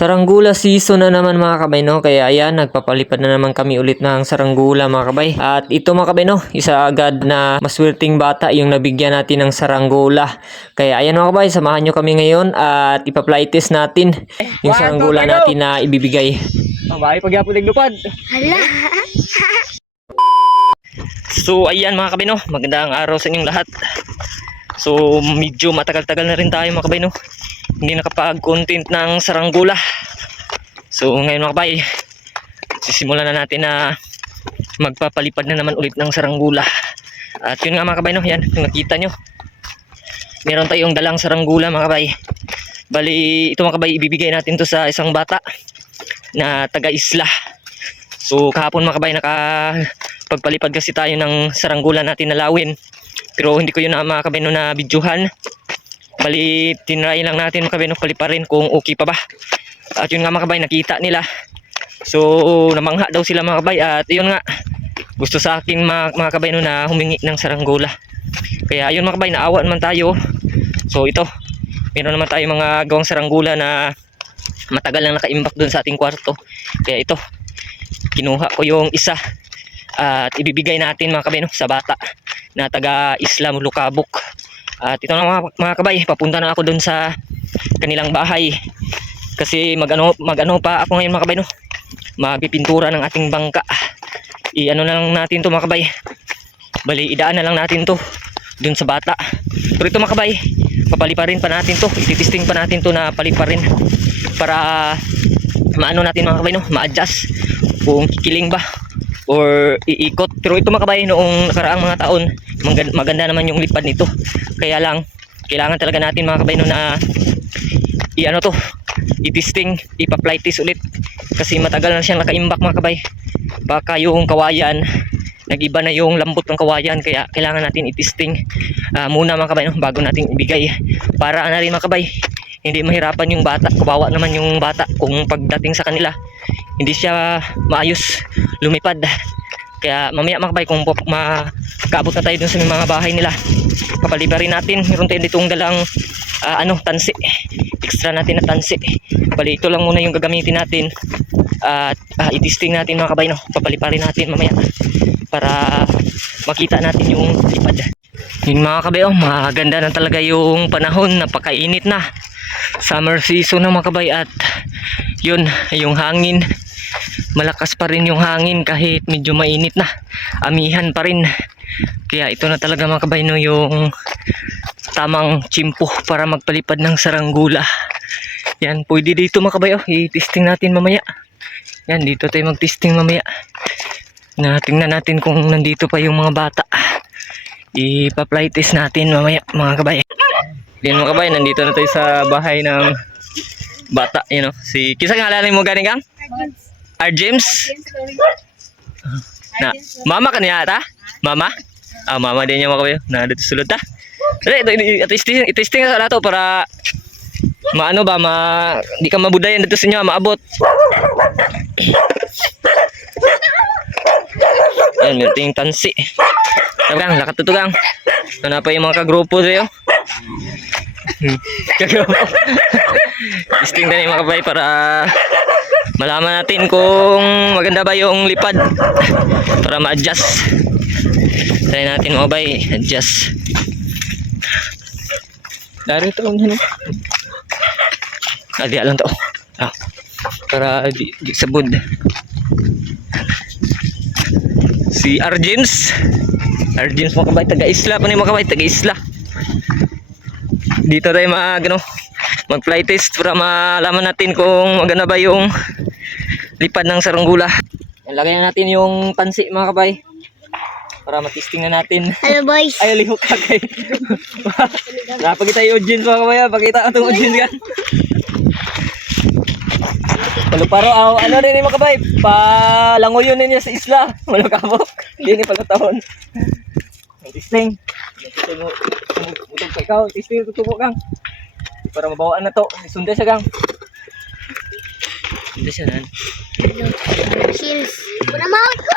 Saranggula season na naman mga kabay, no? Kaya ayan, nagpapalipad na naman kami ulit ng saranggula mga kabay. At ito mga kabay, no? Isa agad na maswerteng bata yung nabigyan natin ng saranggula. Kaya ayan mga kabay, samahan nyo kami ngayon at ipa-fly test natin yung saranggula natin na ibibigay. Ang bahay pagyapon naglupad. Hala! So ayan mga kabay, no? Magandang araw sa inyong lahat. So medyo matagal-tagal na rin tayo mga kabay, no? Hindi nakapag-content ng saranggula. So ngayon mga kabay, sisimulan na natin na magpapalipad na naman ulit ng saranggula. At yun nga mga kabay, no? Yan, kung nakita nyo, meron tayong dalang saranggula mga kabay. Bali ito mga kabay, ibibigay natin to sa isang bata na taga-isla. So kahapon mga kabay, nakapagpalipad kasi tayo ng saranggula natin na lawin. Pero hindi ko yun na mga kabay, no, na videohan. Bali tinry lang natin mga kabay, no, paliparin kung okay pa ba. At yun nga mga kabay, nakita nila. So namangha daw sila mga kabay. At yun nga, gusto sa akin mga kabay, no, na humingi ng saranggula. Kaya ayun mga kabay, naawa naman tayo. So ito, meron naman tayo mga gawang saranggula na matagal lang nakaimbak dun sa ating kwarto. Kaya ito, kinuha ko yung isa at ibibigay natin mga kabay, no, sa bata na taga Isla Mulukabok. At ito na mga kabay, papunta na ako dun sa kanilang bahay kasi mag-ano pa ako ngayon mga kabay, no, magpipintura ng ating bangka. I-ano na lang natin to mga kabay, bali idaan na lang natin to dun sa bata. Pero ito mga kabay, papaliparin pa natin to, ititesting pa natin to na paliparin para maano natin mga kabay, no, ma-adjust kung kikiling ba or iikot. Pero ito mga kabay, noong nakaraang mga taon, maganda naman yung lipad nito. Kaya lang, kailangan talaga natin mga kabay, no, na i-ano to, i-testing, ipa-fly test ulit. Kasi matagal na siyang nakaimbak mga kabay. Baka yung kawayan, nag-iba na yung lambot ng kawayan. Kaya kailangan natin i-testing muna mga kabay, no, bago natin ibigay. Para na rin mga kabay, hindi mahirapan yung bata. Kawawa naman yung bata kung pagdating sa kanila hindi siya maayos lumipad. Kaya mamaya mga kabay, kung makaabot na tayo dun sa mga bahay nila, papaliparin natin. Meron tayo ditong dalang tansi, extra natin na tansi. Bali ito lang muna yung gagamitin natin at i-testing natin mga kabay, no. Papaliparin natin mamaya para makita natin yung lipad. Yun mga kabay, oh, maganda na talaga yung panahon, napakainit na, summer season na mga kabay. At yun, yung hangin, malakas pa rin yung hangin kahit medyo mainit na, amihan pa rin. Kaya ito na talaga mga kabay, no, yung tamang tsimpo para magpalipad ng saranggula. Yan, pwede dito mga kabay, oh, i-testing natin mamaya. Yan, dito tayo mag-testing mamaya na tingnan natin kung nandito pa yung mga bata. Ipa-fly test natin mamaya mga kabay. Yan mga kabay, nandito na tayo sa bahay ng bata, you know. Si kisa nga alalay mo ganing kang? James. Na, mama kaniya ta? Mama? Mama din niya mga kabay. Na dito sulod ta. Dali, i-testing sa nato para maano ba, di ka mabudayan dito sa inyo, maabot. Yan, meron tayong tansi. Tagang, lakatutugang. Ano pa yung mga kagrupo sa'yo? Kagrupo. Testing na yung mga kabay para malaman natin kung maganda ba yung lipad para ma-adjust. Try natin mga kabay, adjust. Dari ito lang. Di alam to. Para di sabod. Si James mga kabay, taga-isla pa ni mga kabay, taga-isla. Dito tayo mag-fly test para malaman natin kung maganda ba yung lipad ng saranggula. Lagay na natin yung pansi mga kabay para matesting na natin. Hello boys! Ay, lihok ka kay. Napakita yung jeans mga kabay, pakita ang itong jeans ka. Paluparo, ano rin yung mga kabay, palangoy yun niya sa isla. Mulukabok, hindi ni palutahon. Testing. Utog ka ikaw, testing tutubo kang. Para mabawaan na to, sunda siya kang. Sunda siya nan. Cheers! Puna mahal ko!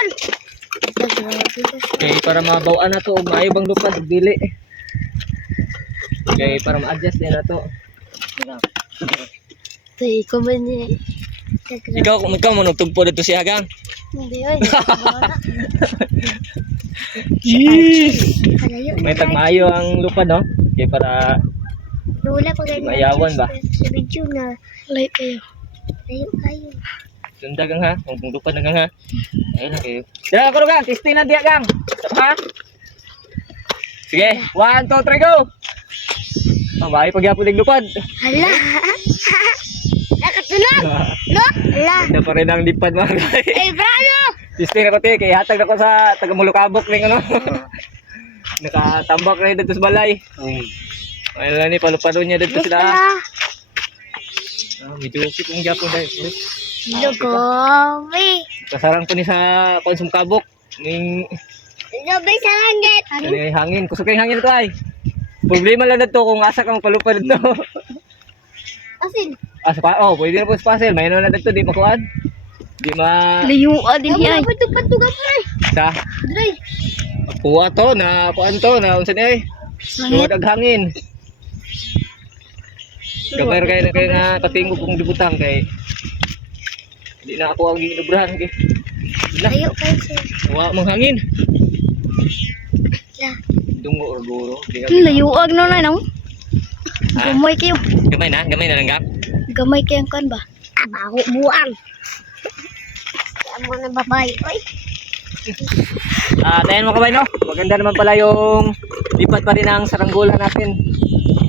Okay, para mabawaan na to, maayo bang lupad, dili. Okay, para ma-adjust din na to. Tay, ko ba niya? Ikaw manutugpo dito si Hagang. Hindi, oy. Kalayo. May tagmayo ang lupad, no? Okay, para Wala ko ganyan. mayawan ba? Sa video na. Layo kayo. Layo kayo. Sundagang ha, kung lupad na gang ha. Ayun lang kayo. Dala ko gang, testing na diya gang. Ha? Sige, 1, 2, 3, go! Ang bahay pagyapon ng lupad. Hala. Nakatunog. No? Hala. Ito pa rin ang lipad mga guys. Eh, brano. Testing ako tayo, kaya hatag ako sa taga-Mulukabok ng ano. Nakatambak na dito sa balay. Ayun lang ni, palupado niya dito sila. Medyo okay kung gyapon dahil. Lugoy. Kasarang ko ni sa Konsum-Kabok. Ning Lugoy sa langit. ano yung hangin. Kusok yung hangin ko ay. Problema lang na to kung asa kang palupad dito. Asin. Oh, pwede na po sa puzzle. May ano na dito, di makuhaan. Di ma... Layuan din yan. Pantug-pantug pa rin. Sa? Dre. Kuha to, na kuhaan to, na unsan eh. Luwad ang hangin. Kapag kayo na kayo nga katingog kung dibutang kay hindi na ako ang ginubrahan kay. Layo kayo sir. Kuha mong hangin. La. Dungo or guro. Layuag no na no. Ah, Gamay kayo. gamay na lang gak. Gamay kayong kan ba? Abaho buang. Amo na babay. Oy. Ayan mga kabay no. Maganda naman pala yung lipat pa rin ang saranggola natin.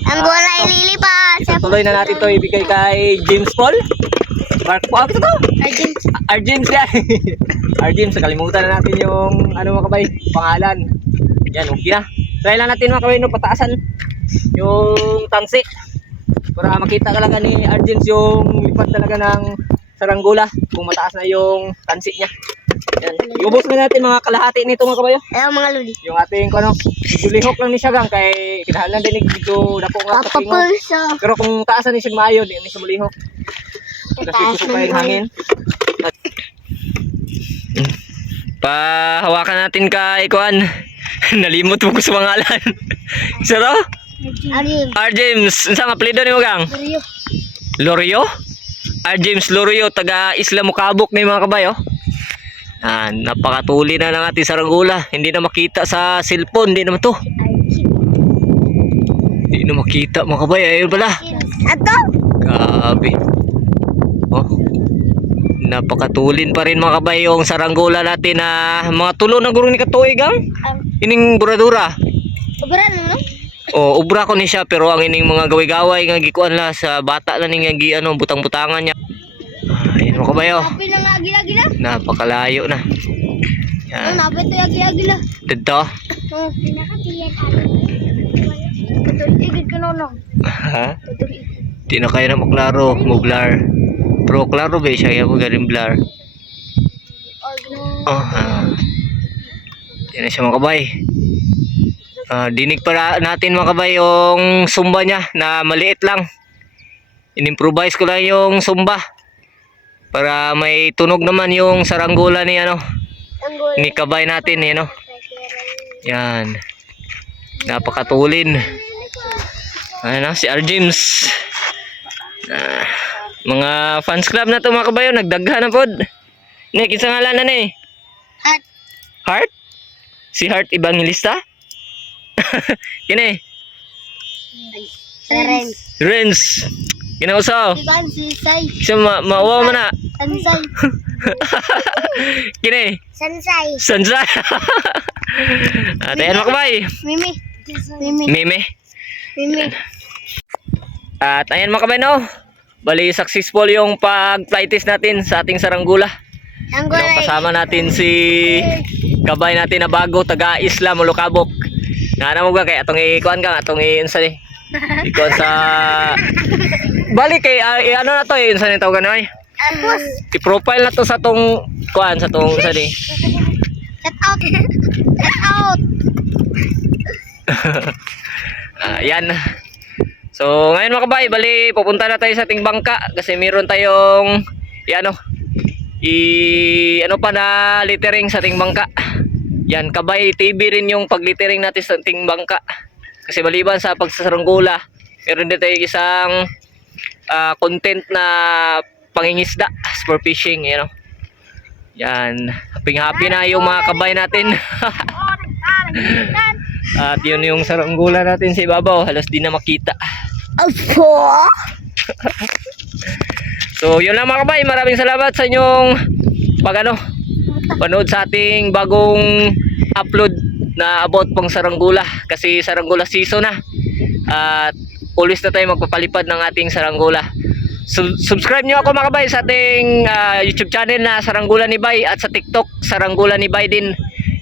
Ang gulay lilipat. Tuloy na natin to ibigay kay James Paul. Mark Paul, ito to? Arjames yan. Arjames, kalimutan na natin yung ano mga kabay, pangalan. Yan, okay na. Try lang natin mga kabay, no, pataasan yung tansi. Para makita talaga ni Arjames yung lipat talaga ng saranggola kung mataas na yung tansi niya. Yan. Iubos na natin mga kalahati nito mga kabayo. Ayaw mga luli. Yung ating ano, lihok lang ni siya gang kay kinahalan din dito dako nga katingo. Papapulso. Pero kung taasan ni siya maayo, di ni siya mulihok. Kasi kusok pa yung hangin. Pahawakan natin kay Kuan. Nalimot mo ko sa pangalan. Isa to? Arim. James, unsa nga apelyido nimo gang? Mario. Lorio? James Lorio, taga Isla Mukabok ni mga kabayo. Napakatuli na ng ating saranggola. Hindi na makita sa cellphone, hindi naman to. Hindi na makita mga kabayo. Ayun pala. Ato. Grabe. Oh. Napakatulin pa rin mga kabayo yung saranggola natin na mga tulo na guro ni katuig ang ining buradura. Ubra no? O ubra ko ni siya pero ang ining mga gaway-gaway nga gikuan la sa bata na ning gi ano butang-butangan niya. Ayun mga kabayo. Kapil na nga gila-gila. Napakalayo na. Yan. Napit to gila-gila. Dito. Oh, pinakatiyan Igid ka nono. Ha? Di na kaya na maklaro, mo blur. Pero klaro ba siya ako galing blur. Oh, yan na siya mga kabay. Dinig para natin mga kabay yung sumba niya na maliit lang. In-improvise ko lang yung sumba. Para may tunog naman yung saranggola ni ano. Ni kabay natin, no? Yan. Napakatulin. Ayan na, si Arjames. Mga fans club na to mga kabayo, nagdaghan na pod. Nek, isang ngalan na ni? Heart. Heart? Si Heart Evangelista? Kini? Seren. Renz. Kinausaw. Iban si Sai. Siya maawa mo na. Sansay. Kini? Sansay. Sansay. At ayan mga kabay. Mimi. Mimi. Meme. Mimi. At ayan mga kabay no. Bali successful yung pag-fly test natin sa ating saranggola. Ang No, gulay. kasama natin si kabay natin na bago taga Isla Mulukabok. Naana mo ba kay atong ikuan ka atong unsa ni? Ikuan sa bali kay ano na to unsa ni tawagan ay? I-profile na to sa tong kuan sa tong unsa ni? Get out. Get out. Yan. So ngayon mga kabay, bali pupunta na tayo sa ating bangka kasi meron tayong ano pa na littering sa ating bangka. Yan, Kabay TV rin yung paglittering natin sa ating bangka. Kasi maliban sa pagsasaranggola, meron din tayong isang content na pangingisda, sport fishing, you know. Yan, happy na yung mga kabay natin. At yun yung saranggula natin sa ibabaw, halos di na makita. Opo. So yun lang mga kabay, maraming salamat sa inyong panood sa ating bagong upload na about pang saranggula, kasi saranggula season na at always na tayo magpapalipad ng ating saranggula. Subscribe nyo ako mga kabay sa ating YouTube channel na Saranggula ni Bay, at sa TikTok Saranggula ni Bay din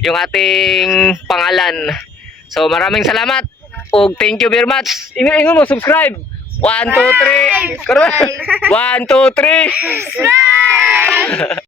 yung ating pangalan. So maraming salamat o thank you very much. Ingon mo subscribe. 1 2 3. 1 2 3.